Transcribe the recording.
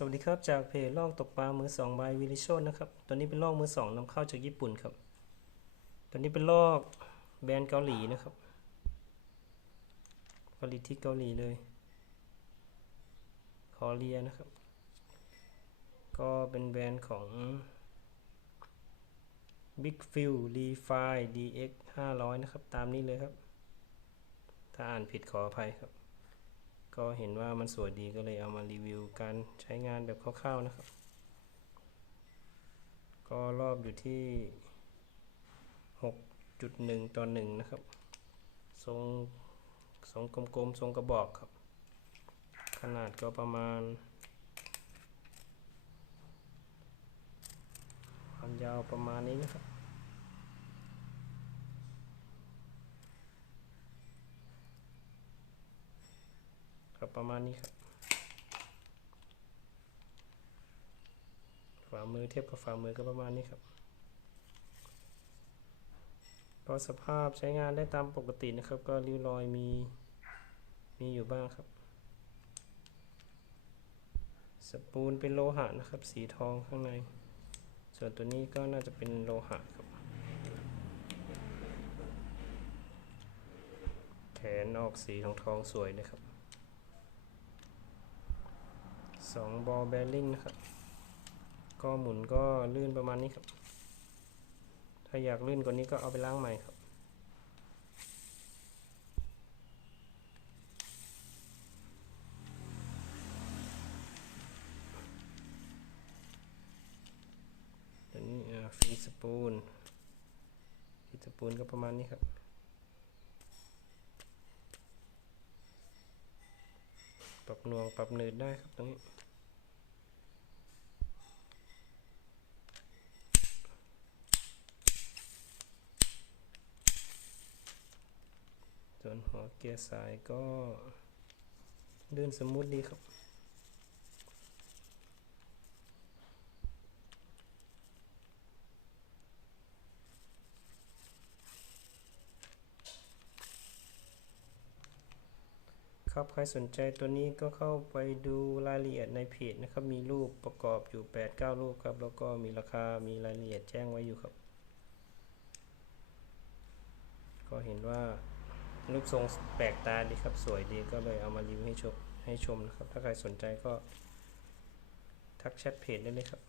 สวัสดีครับ จากเพจล่องตกปลามือสองบายวิลิโชนนะครับตัวนี้เป็นลองมือสองนำเข้าจากญี่ปุ่นครับตัวนี้เป็นลอกแบรนด์เกาหลีนะครับผลิตที่เกาหลีเลย คอเรียนะครับ ก็เป็นแบรนด์ของ Big f i l Refi DX 500 นะครับ ตามนี้เลยครับ ถ้าอ่านผิดขออภัยครับ ก็เห็นว่ามันสวยดีก็เลยเอามารีวิวการใช้งานแบบคร่าวๆนะครับ ก็รอบอยู่ที่ 6.1ต่อ1นะครับ ทรงทรงกลมๆ ทรงกระบอกครับ ขนาดก็ประมาณ ความยาวประมาณนี้นะครับ ครับ ประมาณนี้ครับฝ่ามือเทียบกับฝ่ามือก็ประมาณนี้ครับก็สภาพใช้งานได้ตามปกตินะครับ ก็ริ้วรอยมีมีอยู่บ้างครับ สปูนเป็นโลหะนะครับ สีทองข้างใน ส่วนตัวนี้ก็น่าจะเป็นโลหะครับ แขนออกสีทองทองสวยนะครับ สองบอลแบริ่งนะครับ ก็หมุนก็ลื่นประมาณนี้ครับ ถ้าอยากลื่นกว่านี้ก็เอาไปล้างใหม่ครับตัวนี้ฟีสปูนฟีสปูนก็ประมาณนี้ครับปรับนวงปรับหนืดได้ครับตรงนี้ ส่วนหัวเกียร์สายก็เดินสมูทดีครับครับใครสนใจตัวนี้ก็เข้าไปดูรายละเอียดในเพจนะครับ มีรูปประกอบอยู่ 8-9 รูปครับ แล้วก็มีราคา มีรายละเอียดแจ้งไว้อยู่ครับ ก็เห็นว่า รูปทรงแปลกตาดีครับสวยดีก็เลยเอามารีวิวให้ชมให้ชมนะครับ ถ้าใครสนใจก็ทักแชทเพจได้เลยครับ